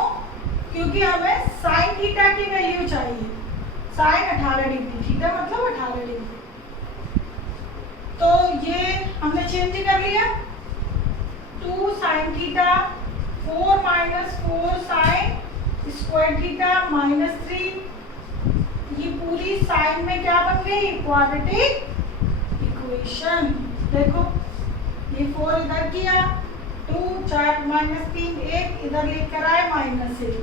क्योंकि हमें साइन थीटा की वैल्यू चाहिए, साइन 18 डिग्री, थीटा मतलब 18 डिग्री, तो ये हमने चेंज कर लिया 2 sine theta 4 minus 4 sine square theta minus 3, ये पूरी साइन में क्या बन गई क्वाड्रेटिक इक्वेशन। देखो ये 4 इधर किया 2 4 माइनस 3 1 इधर लेकर आए माइनस 1,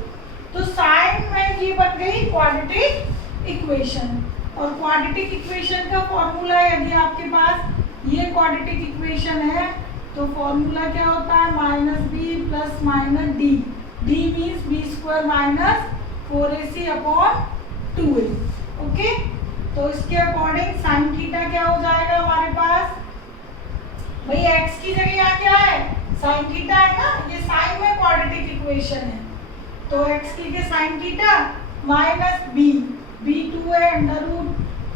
तो साइन में ये बन गई क्वाड्रेटिक इक्वेशन। और क्वाड्रेटिक इक्वेशन का फॉर्मूला यदि आपके पास ये क्वाड्रेटिक इक्वेशन है तो फॉर्मूला क्या होता है minus B plus minus D d means B square minus 4ac upon 2a। Okay, तो इसके अकॉर्डिंग साइन थीटा क्या हो जाएगा हमारे पास, भाई x की जगह यहाँ क्या है, साइन थीटा है ना, ये साइन में क्वाड्रेटिक इक्वेशन है, तो x की जगह sine theta minus b, b2 है under root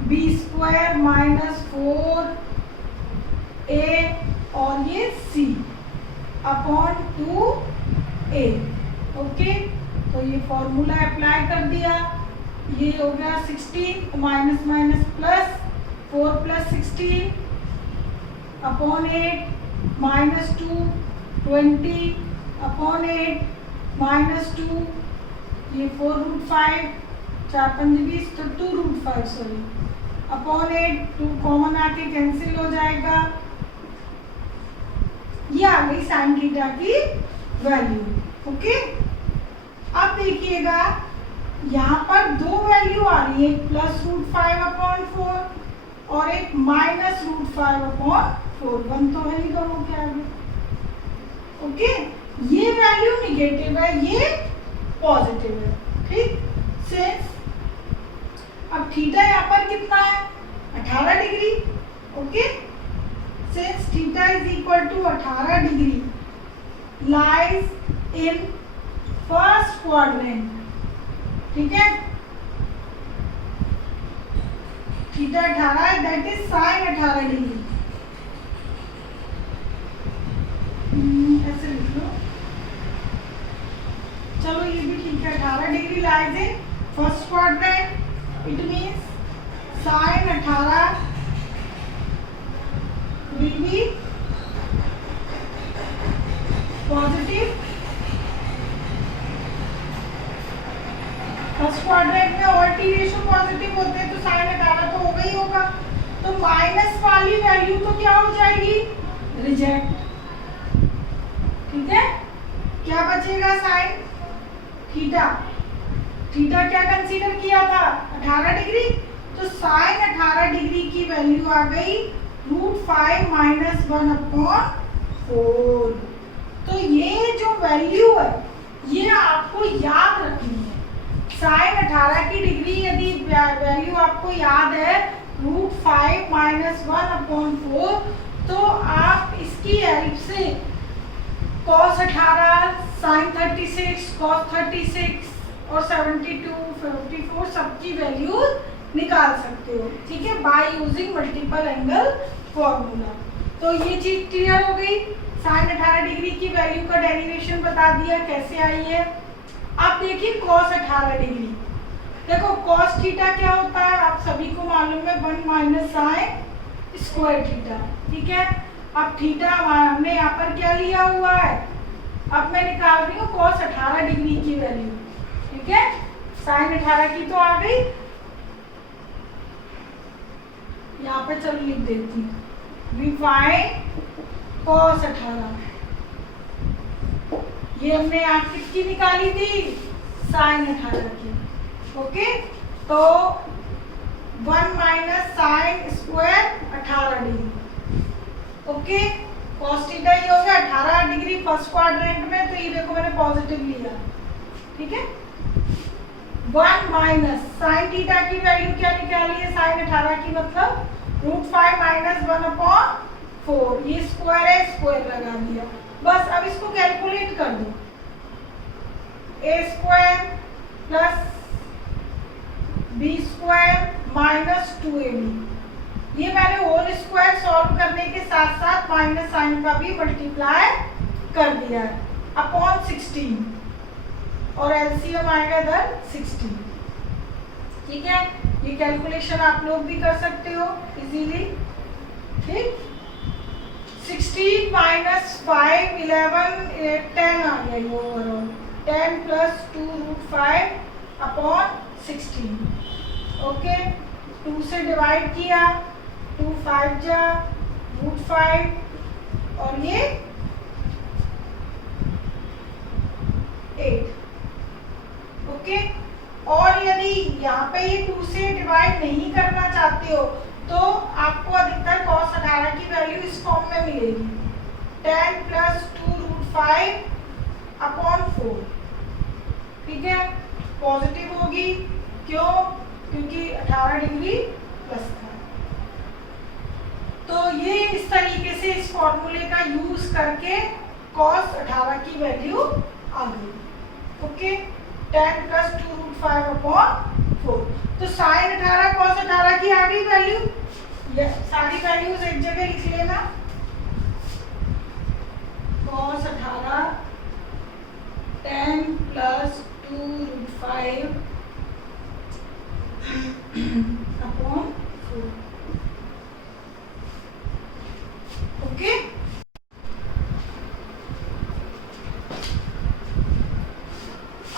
B square minus 4a और ये c अपॉन 2a। ओके, तो ये फॉर्मूला अप्लाई कर दिया, ये हो गया 16 minus minus plus 4 plus 16 upon 8 minus 2 20 upon 8 minus 2, ये 4 रूट 5 4 5 20 तो 2 रूट 5 सॉरी अपॉन 8, 2 कॉमन आके कैंसिल हो जाएगा, ये आ गई साइन थीटा की वैल्यू। ओके, अब देखिएगा यहाँ पर दो वैल्यू आ रही है, एक प्लस रूट 5 अपॉन 4 और एक माइनस रूट 5 अपॉन 4, 1 तो है ही दोनों के आगे। ओके, ये वैल्यू निगेटिव है, ये पॉजिटिव है, ठीक। सिंस अब थीटा यहाँ पर कितना है 18 degree. Okay, since theta is equal to 18 degree lies in first quadrant, ठीक है, थीटा 18 है, दैट इज साइन 18 डिग्री, ऐसे लिख लो, चलो ये भी ठीक है, 18 degree lies in first quadrant, it means sign 18 will be positive। First quadrant में और टी रेशो पॉजिटिव होते हैं तो साइन 18 तो होगा ही होगा, तो माइनस वाली वैल्यू तो क्या हो जाएगी, रिजेक्ट, ठीक है। क्या बचेगा, साइन थीटा, थीटा क्या कंसीडर किया था 18 डिग्री, तो साइन 18 डिग्री की वैल्यू आ गई रूट 5 माइनस 1 अपॉन 4। तो ये जो वैल्यू है ये आपको याद रखनी है, साइन 18 की डिग्री यदि वैल्यू आपको याद है रूट 5 माइनस 1 अपॉन 4, तो आप इसकी हेल्प से cos 18, sin 36, cos 36 और 72, 54 सबकी वैल्यू निकाल सकते हो, ठीक है, by using multiple angle formula. तो ये चीज क्लियर हो गई, साइन 18 डिग्री की वैल्यू का डेरिवेशन बता दिया कैसे आई है। अब देखिए cos 18 डिग्री, देखो cos थीटा क्या होता है आप सभी को मालूम है, 1 माइनस साइन स्क्वायर थीटा, ठीक है। अब थीटा हमने यहाँ पर क्या लिया हुआ है, अब मैं निकाल रही हूँ cos 18 डिग्री की वैल्यू, ठीक है, साइन 18 की तो आ गई, यहाँ पे चलो लिख देती हूँ, वी फाइंड cos 18, ये हमने यहाँ किसकी निकाली थी, साइन 18 की। ओके, तो 1 minus sine square 18 degree. Okay, cos theta ये हो गया 18 डिग्री फर्स्ट क्वाड्रेंट में, तो ये देखो मैंने पॉजिटिव लिया, ठीक है। 1 माइनस साइन थीटा की वैल्यू क्या निकाली है, साइन 18 की मतलब रूट 5 माइनस 1 अपॉन 4, ये स्क्वायर है, स्क्वायर लगा दिया, बस अब इसको कैलकुलेट कर दो, A square plus B square minus 2ab, ये मैंने होल स्क्वायर सॉल्व करने के साथ साथ माइनस साइन का भी मल्टीप्लाई कर दिया है अपॉन 16 और एलसीएम आएगा इधर 16, ठीक है। ये कैलकुलेशन आप लोग भी कर सकते हो इजीली, ठीक। 16 माइनस 5 11 10 आ गया ये overall, 10 plus 2 root 5 upon 16। Okay, 2 से डिवाइड किया, 2 5 जा रूट 5 और ये 8। ओके, और यदि यहाँ पे ये 2 से डिवाइड नहीं करना चाहते हो तो आपको अधिकतर cos 18 की वैल्यू इस फॉर्म में मिलेगी, 10 प्लस 2 रूट 5 अपॉन 4, है, पॉजिटिव होगी। क्यों? क्योंकि 18 डिग्री प्लस था। तो ये इस तरीके से इस फॉर्मूले का यूज करके cos 18 की वैल्यू आ गई। Okay, 10 plus 2√5/4। तो sin 18 cos 18 की आ गई वैल्यू। ये सारी वैल्यूज एक जगह लिख लेना। cos 18 10 plus 2√5/4। ओके,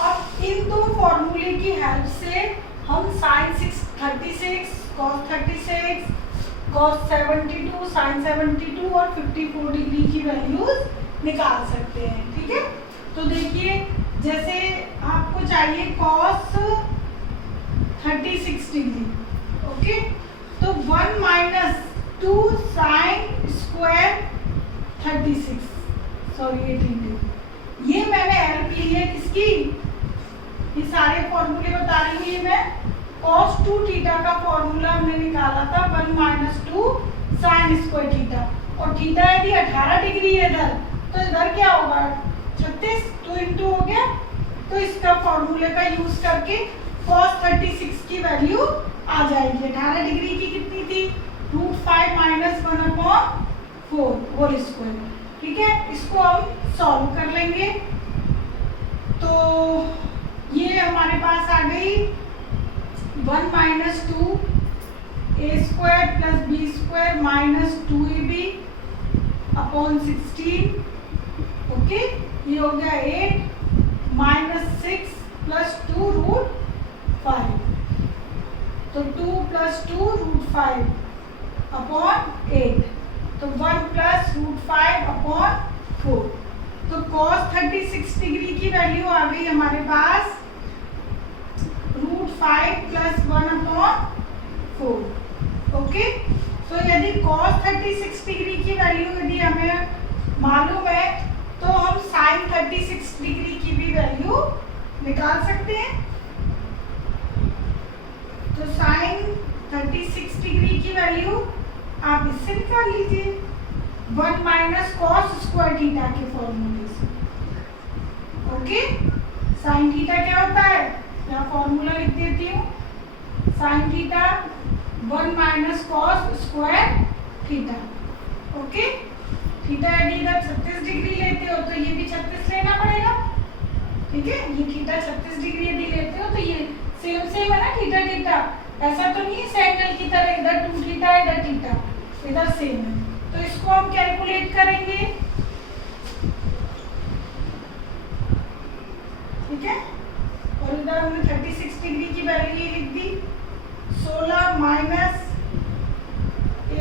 अब इन दो फॉर्मूले की हेल्प से हम sin 36 cos 36 cos 72 sin 72 और 54 डिग्री की वैल्यूज निकाल सकते हैं। ठीक है, तो देखिए जैसे आपको चाहिए cos 36 डिग्री। ओके, तो 1 माइनस 2 sin स्क्वायर 36 सॉरी 18। ये मैंने हेल्प ली है किसकी? ये सारे फॉर्मूले बता रही हूँ। ये मैं cos 2 थीटा का फॉर्मूला हमने निकाला था 1 माइनस 2 sin स्क्वायर थीटा, और थीटा यदि 18 डिग्री है इधर, तो इधर क्या होगा 36, 2 इंटू हो गया। तो इसका फॉर्मूले का यूज करके cos 36 की वैल्यू आ जाएगी। 18 डिग्री की कितनी थी? √5 माइनस 1/4 होल स्क्वायर। ठीक है, इसको हम सॉल्व कर लेंगे। तो ये हमारे पास आ गई 1 minus 2 a² plus b² minus 2ab/16। Okay, ये हो गया 8 माइनस 6 प्लस 2√5। तो 2 प्लस 2√5/8, तो 1 प्लस √5/4। तो cos 36 डिग्री की वैल्यू आ गई हमारे पास √5 प्लस 1/4। ओके, तो यदि cos 36 डिग्री की वैल्यू यदि हमें मालूम है, तो हम sin 36 डिग्री की भी वैल्यू निकाल सकते हैं। तो sin 36 डिग्री की वैल्यू आप इससे निकाल लीजिए, 1 माइनस cos स्क्वायर थीटा के फॉर्मूले से। ओके, sin थीटा क्या होता है? यहाँ फॉर्मूला लिख देती हूँ। sin theta 1 minus cos square theta. Okay, theta यदि इधर 36 डिग्री लेते हो तो ये भी 36 लेना पड़ेगा। ठीक है, ये थीटा 36 डिग्री यदि लेते हो तो ये सेम सेम है ना, थीटा थीटा। ऐसा तो नहीं है एंगल की तरह इधर 2 थीटा इधर थीटा, इधर सेम है। तो इसको हम कैलकुलेट करेंगे। ठीक है, और इधर हमने 36 डिग्री की वैल्यू लिख दी, 16 minus a²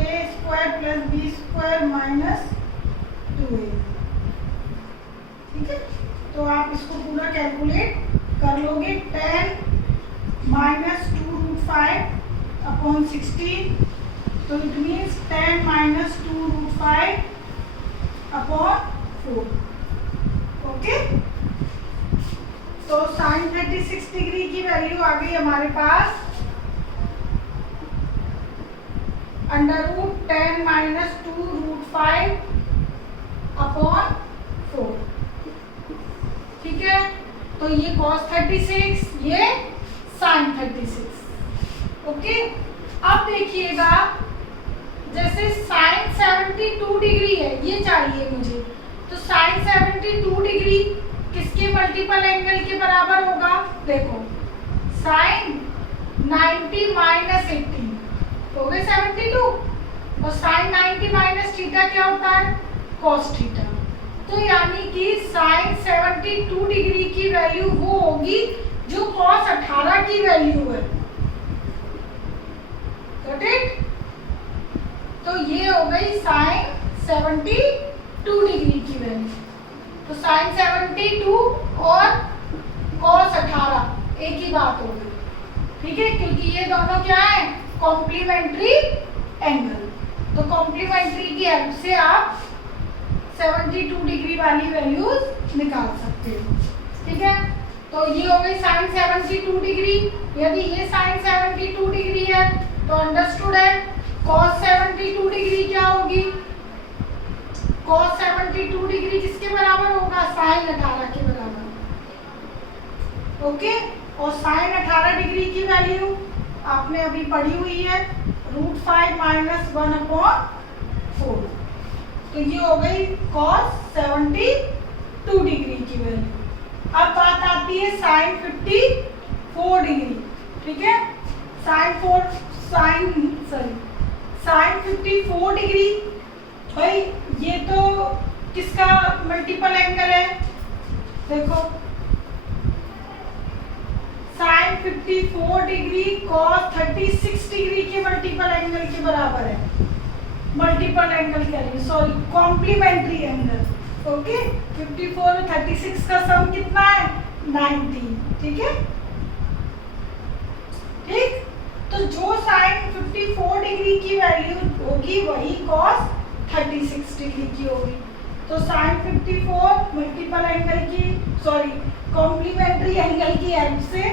plus b² minus 2a। ठीक है, तो आप इसको पूरा कैलकुलेट कर लोगे। 10 माइनस 2√5/16, तो इट मीन्स 10 माइनस 2√5/4। ओके, तो sin 36 डिग्री की वैल्यू आ गई हमारे पास √10 माइनस 2√5/4। ठीक है, तो ये cos 36, ये sin 36। ओके, अब देखिएगा जैसे sin 72 डिग्री है, ये चाहिए मुझे। तो sin 72 डिग्री किसके मल्टीपल एंगल के बराबर होगा? देखो, sin 90 माइनस 80 हो गए 72, और sin 90 माइनस थीटा क्या होता है? cos theta. तो यानी कि sin 72 डिग्री की वैल्यू वो होगी जो cos 18 की वैल्यू है। Got it? तो ये हो गई sin 72 डिग्री की वैल्यू। तो sin 72 और cos 18 एक ही बात हो गई। ठीक है, क्योंकि ये दोनों क्या है? Complementary angle. तो कॉम्प्लीमेंट्री की हेल्प से आप 72 डिग्री वाली वैल्यूज निकाल सकते हो। ठीक है, तो ये हो गई sin 72 डिग्री। यदि ये sin 72 डिग्री है तो अंडरस्टूड है cos 72 डिग्री क्या होगी, cos 72 डिग्री किसके बराबर होगा, sin 18 के बराबर। ओके, और sin 18 डिग्री की वैल्यू आपने अभी पढ़ी हुई है √5 - 1/4। तो ये हो गई cos 72 डिग्री की वैल्यू। अब बात आती है sin 54 डिग्री, ठीक है, sin 54 डिग्री। भाई ये तो किसका मल्टीपल एंगल है, देखो sin 54 डिग्री cos 36 डिग्री के मल्टीपल एंगल के बराबर है। मल्टीपल एंगल कह रही हूँ, सॉरी कॉम्प्लीमेंट्री एंगल। ओके, 54 और 36 का सम कितना है, 90, ठीक है। ठीक, तो जो sin 54 डिग्री की वैल्यू होगी वही cos 36 डिग्री की होगी। तो sin 54 मल्टीपल एंगल की, सॉरी कॉम्प्लीमेंट्री एंगल की हेल्प से,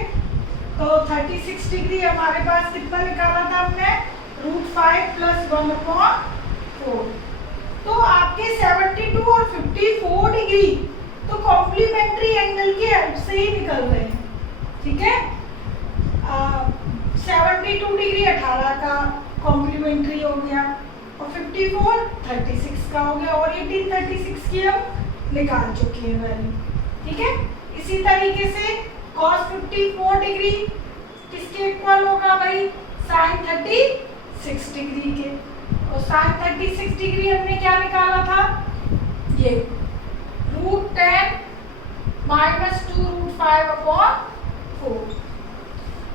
तो 36 डिग्री हमारे पास कितना निकाला था हमने, √5 + 1/4। तो आपके 72 और 54 डिग्री तो कॉम्प्लीमेंट्री एंगल की हेल्प से ही निकल रहे हैं, ठीक है। 72 डिग्री 18 का कॉम्प्लीमेंट्री हो गया और 54 36 का हो गया, और 18 36 की हम निकाल चुके हैं वैल्यू, ठीक है। इसी तरीके से cos 54 डिग्री किसके इक्वल होगा भाई, sin 36 डिग्री के। और sin 36 डिग्री हमने क्या निकाला था, ये √10 - 2√5/4।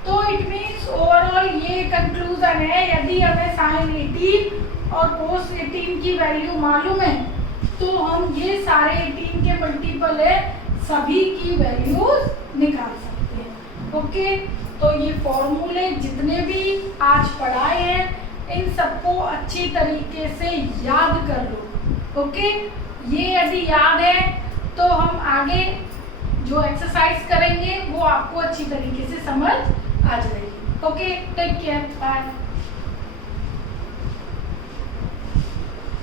तो इट मीन्स ओवरऑल ये कंक्लूजन है, यदि हमें sin 18 और cos 18 की वैल्यू मालूम है तो हम ये सारे 18 के मल्टीपल है सभी की वैल्यूज निकाल सकते हैं। ओके, तो ये फॉर्मूले जितने भी आज पढ़ाए हैं इन सबको अच्छी तरीके से याद कर लो। ओके, ये यदि याद है तो हम आगे जो एक्सरसाइज करेंगे वो आपको अच्छी तरीके से समझ आ जाएगी। Okay, take care, bye.